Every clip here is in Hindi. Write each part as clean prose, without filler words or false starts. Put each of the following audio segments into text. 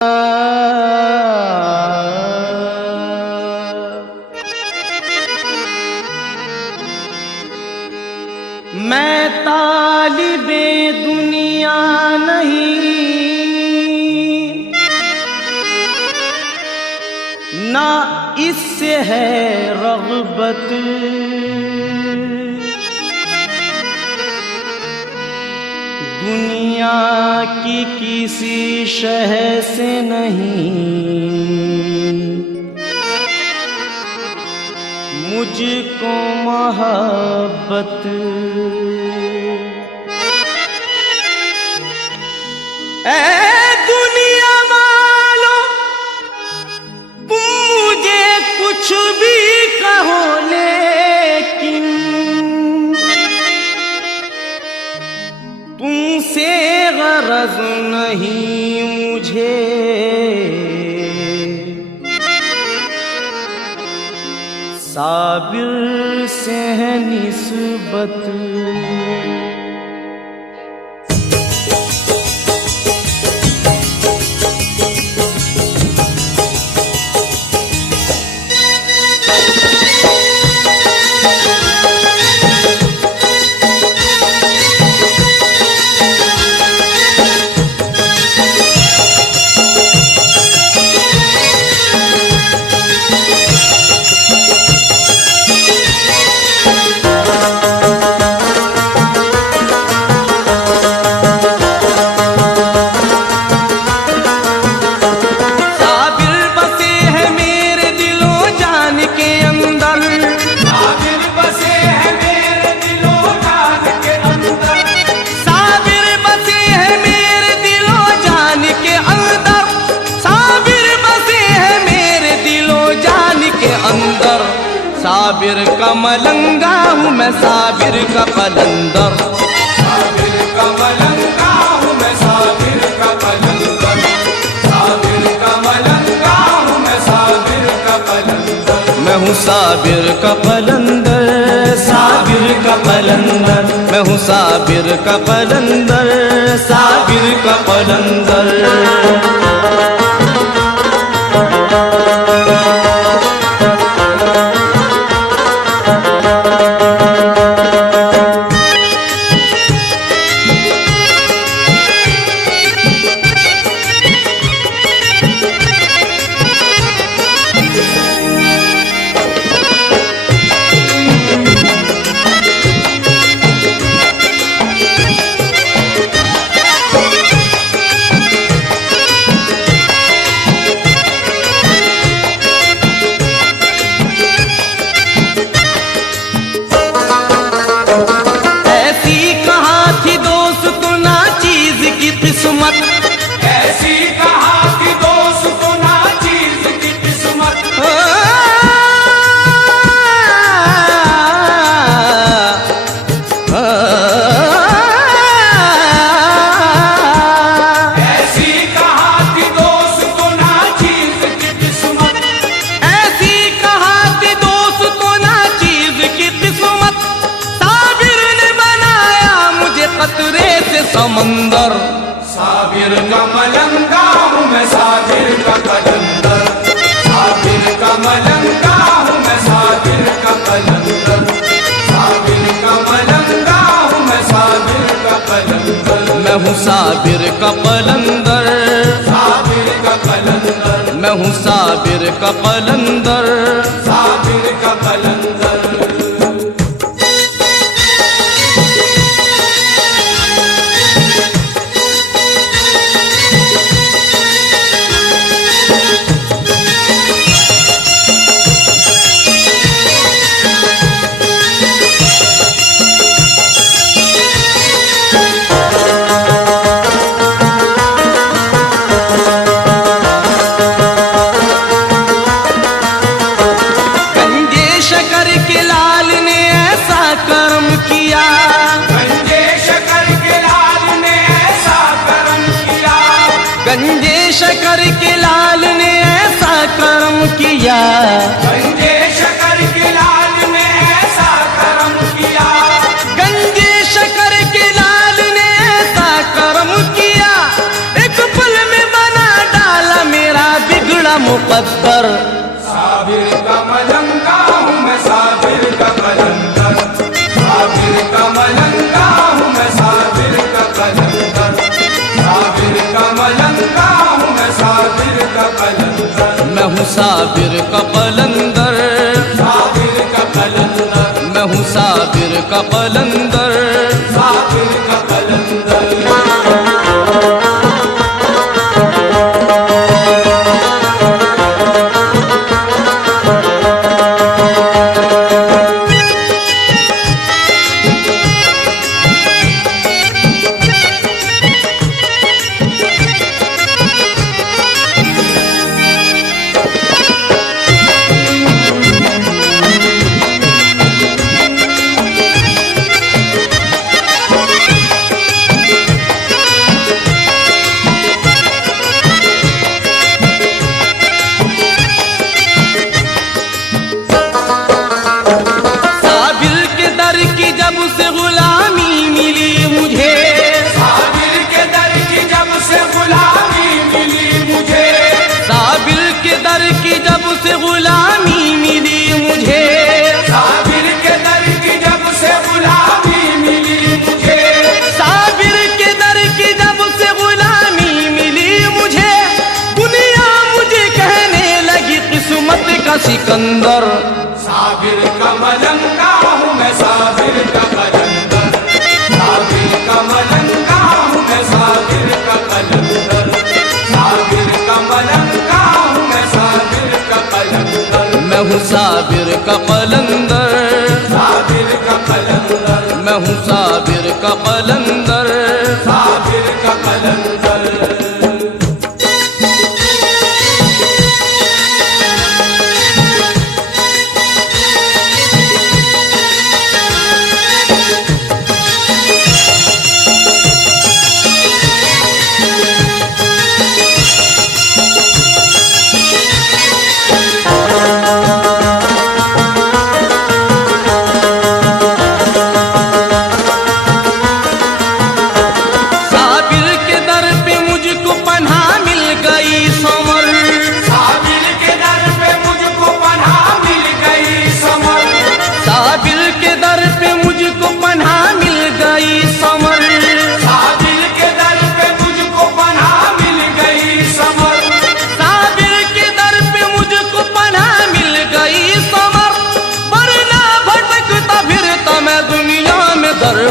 मैं तालिबे दुनिया नहीं, ना इससे है रग़बत, दुनिया की किसी शय से नहीं, मुझको मोहब्बत। ए दुनिया वालों, तुम मुझे कुछ भी कहो, लेकिन तुमसे गरज नहीं मुझे, साबिर से है निस्बत। साबिर का मलंगा हूँ मैं, साबिर का कलंदर, साबिर का मलंगा हूँ मैं, साबिर का कलंदर, साबिर का मलंगा हूँ मैं, साबिर का कलंदर। मैं हूँ साबिर का कलंदर, साबिर का कलंदर, मैं हूँ साबिर का कलंदर, साबिर का कलंदर। ऐसी कहा कि दोस्त ना चीज की किस्मत, ऐसी कहा कि दोस्त ना चीज की किस्मत, ऐसी कहा कि दोस्त ना चीज की किस्मत। साबिर ने बनाया मुझे खतरे से समंदर, साबिर का मलंगा हूँ मैं, साबिर का कलंदर, साबिर का मलंगा हूँ मैं, साबिर का कलंदर, साबिर का मलंगा हूँ मैं, साबिर का कलंदर। मैं हूँ साबिर का कलंदर, साबिर का कलंदर, मैं हूँ साबिर का कलंदर, साबिर का कलंदर। गंजे शकर के लाल ने ऐसा कर्म किया, गंजे शकर के लाल ने ऐसा कर्म किया, गंजे शकर के लाल ने ऐसा कर्म किया, एक पल में बना डाला मुकद्दर। साबिर का मलंगा हूँ मैं, साबिर का कलंदर, साबिर का मलंगा हूँ मैं, साबिर का कलंदर, साबिर का मलंगा हूँ मैं, साबिर का कलंदर। मैं हूँ साबिर का कलंदर, साबिर का कलंदर, मैं हूँ साबिर का कलंदर। साबिर का कलंदर। जब से गुलामी मिली मुझे, साबिर के दर की जब से गुलामी मिली मुझे, साबिर के दर की जब से गुलामी मिली मुझे, दुनिया मुझे कहने लगी किस्मत का सिकंदर। साबिर का मलंगा हूँ मैं, साबिर का कलंदर, साबिर का मलंगा हूँ मैं, साबिर का कलंदर, साबिर का मलंगा हूँ मैं, साबिर का कलंदर। मैं हूँ साबिर का कलंदर, साबिर का कलंदर, मैं हूँ साबिर का कलंदर। साबिर का कलंदर।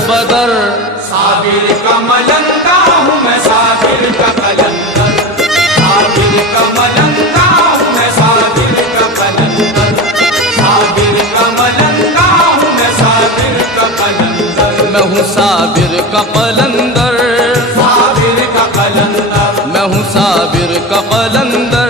बदर साबिर का मलंगा हूँ मैं, साबिर का कलंदर, साबिर का मलंगा हूँ मैं, साबिर का कलंदर, साबिर का मलंगा हूँ मैं, साबिर का कलंदर। मैं हूँ साबिर का कलंदर, साबिर का कलंदर, मैं हूँ साबिर का कलंदर,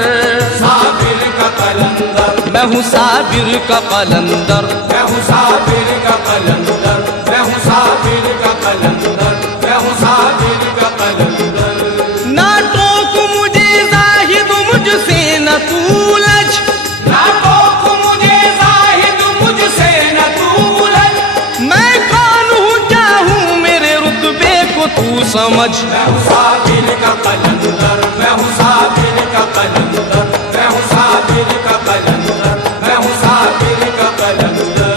साबिर का कलंदर। मैं हूँ साबिर का कलंदर, मैं हूँ साबिर का कलंदर, मैं हूँ साबिर का कलंदर, मैं हूँ साबिर का कलंदर। ना टोक मुझे जाहिद मुझसे न तू उलझ, ना टोक मुझे जाहिद मुझसे न तू उलझ। मैं कौन हूँ क्या हूँ मेरे रुतबे को तू समझ। मैं हूँ साबिर का कलंदर, मैं हूँ साबिर का कलंदर, मैं हूँ साबिर का कलंदर, मैं हूँ साबिर का कलंदर।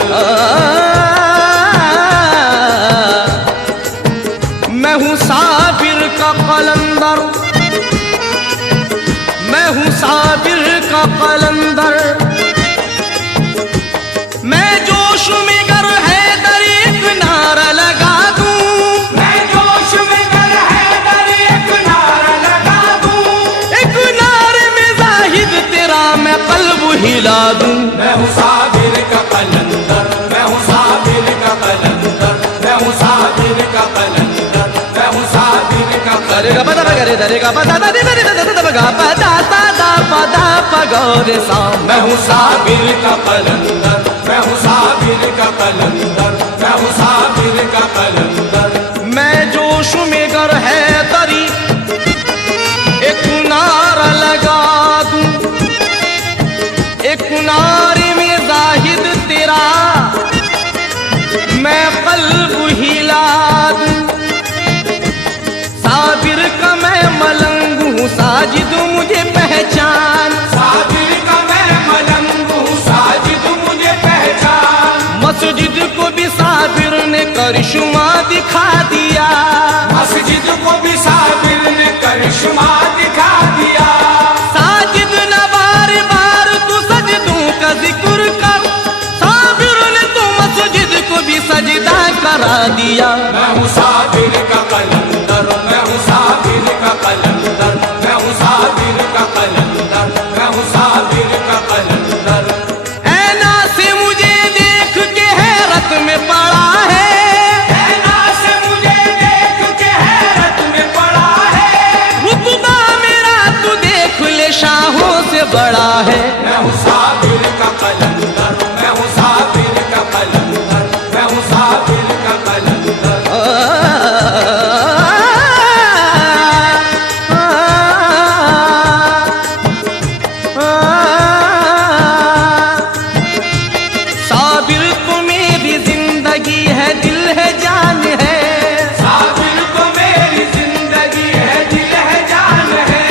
मैं हूँ साबिर का कलंदर, मैं हूँ साबिर का कलंदर। मैं जोश में गर है दर एक नारा लगा दूं, मैं जोश में गर है दर एक नारा लगा दूं, एक नारे में जाहिद तेरा मैं कल्ब हिला दूं। मैं हूँ साबिर का कलंदर, मैं हूँ साबिर का कलंदर, मैं हूँ साबिर का कलंदर, मैं हूँ साबिर का रे गा पदा रे रे गा पदा दा रे रे दा दा गा पदा दा दा पदा प ग रे सा। मैं हूँ साबिर का कलंदर, मैं हूँ साबिर का कलंदर, मैं हूँ साबिर का कलंदर। मैं जोश में गर है तरी एक नारा लगा दूं, एक नारे में जाहिद तेरा मैं कल्ब हिला दूं। साबिर का मैं मलंग हूँ साजिद मुझे पहचान, साबिर करिश्मा दिखा दिया, मस्जिद को भी साबिर ने करिश्मा दिखा दिया। साजिद न बार बार तू सजदों का जिक्र कर, साबिर ने तो मस्जिद को भी सजदा करा दिया। मैं हूँ साबिर का कलंदर, मैं हूँ साबिर का कलंदर, मैं हूँ साबिर का कलंदर, मैं हूँ साबिर का कलंदर। ऐना से मुझे देख के हैरत में पड़ा है, ऐना से मुझे देख के हैरत में पड़ा है। रुतबा मेरा तू देख ले शाहों से बड़ा है। मैं हूँ साबिर का कलंदर, मैं हूँ साबिर का कलंदर, मैं हूँ साबिर का कलंदर। साबिर तो मेरी जिंदगी है, दिल है जान है। साबिर तो मेरी जिंदगी है, दिल है जान है।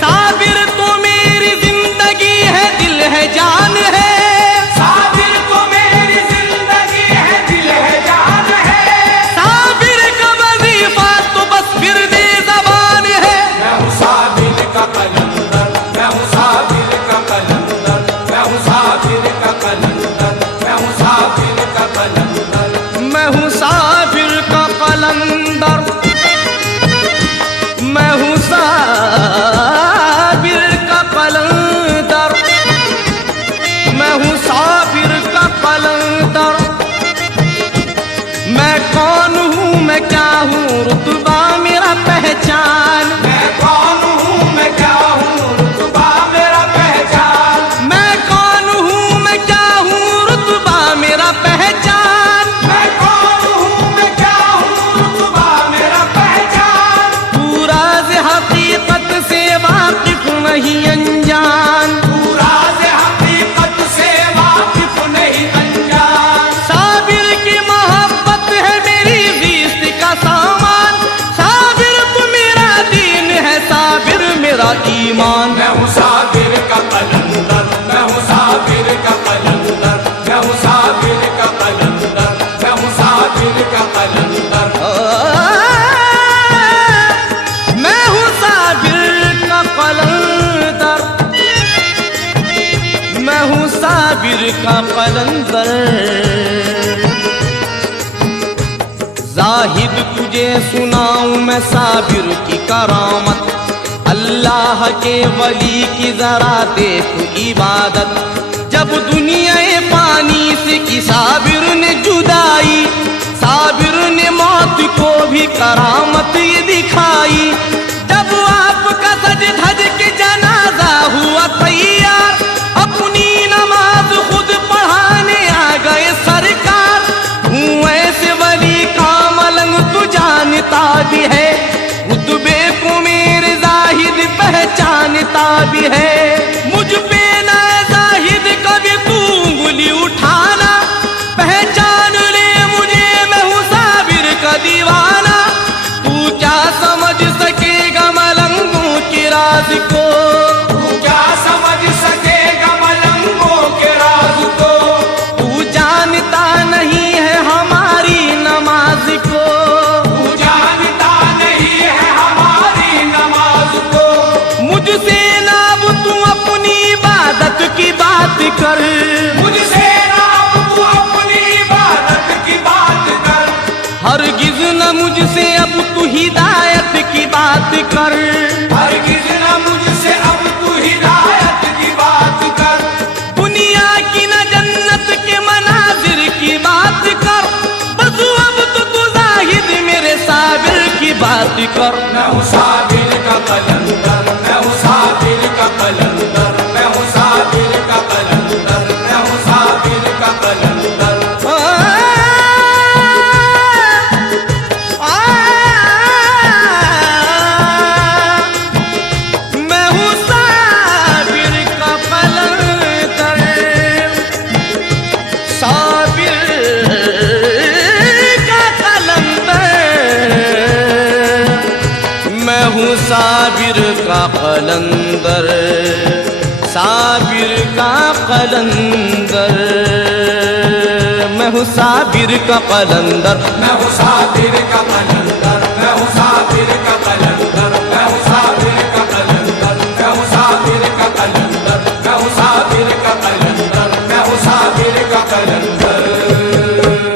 साबिर तो मेरी जिंदगी है, दिल है जान है। साबिर तो मेरी जिंदगी है, दिल है जान है। साबिर का वजीफा तो बस फिरदे ज़बान है। मैं हूँ साबिर का कलंदर, मैं हूँ साबिर का कलंदर, मैं हूँ साबिर का कलंदर, मैं हूँ साबिर का कलंदर। मैं हूँ साबिर का कलंदर, मैं हूँ साबिर का कलंदर, मैं हूँ साबिर का कलंदर। मैं कौन हूँ, मैं क्या हूँ, रुतबा मेरा पहचान। मैं कौन हूँ, मैं क्या हूँ, रुतबा मेरा पहचान। मैं कौन हूँ, मैं क्या हूँ, रुतबा मेरा पहचान। मैं कौन हूँ, मैं क्या हूँ, रुतबा मेरा पहचान। पूरा से हकीकत से वाकिफ नहीं अनजान। पूरा से हकीकत से वाकिफ नहीं अनजान। साबिर की मोहब्बत है मेरी ज़िस्त का सामान। साबिर तो मेरा दीन है, साबिर मेरा ईमान। मैं हूँ साबिर का कलंदर, मैं हूँ साबिर का कलंदर, मैं हूँ साबिर का कलंदर, मैं हूँ साबिर का कलंदर। मैं हूँ साबिर का कलंदर, मैं हूँ साबिर का कलंदर। जाहिद तुझे सुनाऊं मैं साबिर की करामत, अल्लाह के वली की जरा देख इबादत। जब दुनिया पानी से की साबिर ने जुदाई, साबिर ने मौत को भी करामत ये दिखाई। जब आपका सज धज के जनाजा हुआ तैयार, अपनी नमाज खुद पढ़ाने आ गए सरकार। हूँ ऐसे वली का मलंग तू जानता भी है, रुतबे को मेरे जाहिद पहचानता भी है। मुझ पे ना जाहिद कभी तू उंगली उठाना, पहचान ले मुझे मैं हूँ साबिर का दीवाना। तू क्या समझ सकेगा मलंगों के राज को, तू क्या समझ सकेगा मलंगों के राज को। तू जानता नहीं है हमारी नमाज को। तू जानता नहीं है हमारी नमाज को। मुझसे ना अब तू अपनी इबादत की बात कर, मुझसे ना अब तू अपनी इबादत की बात कर। हरगिज न मुझसे अब तू हिदायत की बात कर। हरगिज न मुझसे अब तू हिदायत की बात कर। दुनिया की न जन्नत के मनाजिर की बात कर, बस अब तो तू जाहिद मेरे साबिर की बात कर। मैं हूँ साबिर का कलंदर, मैं हूँ साबिर का कलंदर, मैं हूँ साबिर का कलंदर, मैं हूँ साबिर का कलंदर। मैं हूँ साबिर का कलंदर, साबिर का कलंदर। मैं हूँ साबिर का कलंदर, साबिर का कलंदर। मैं हूँ साबिर का कलंदर। मैं हूँ साबिर का कलंदर।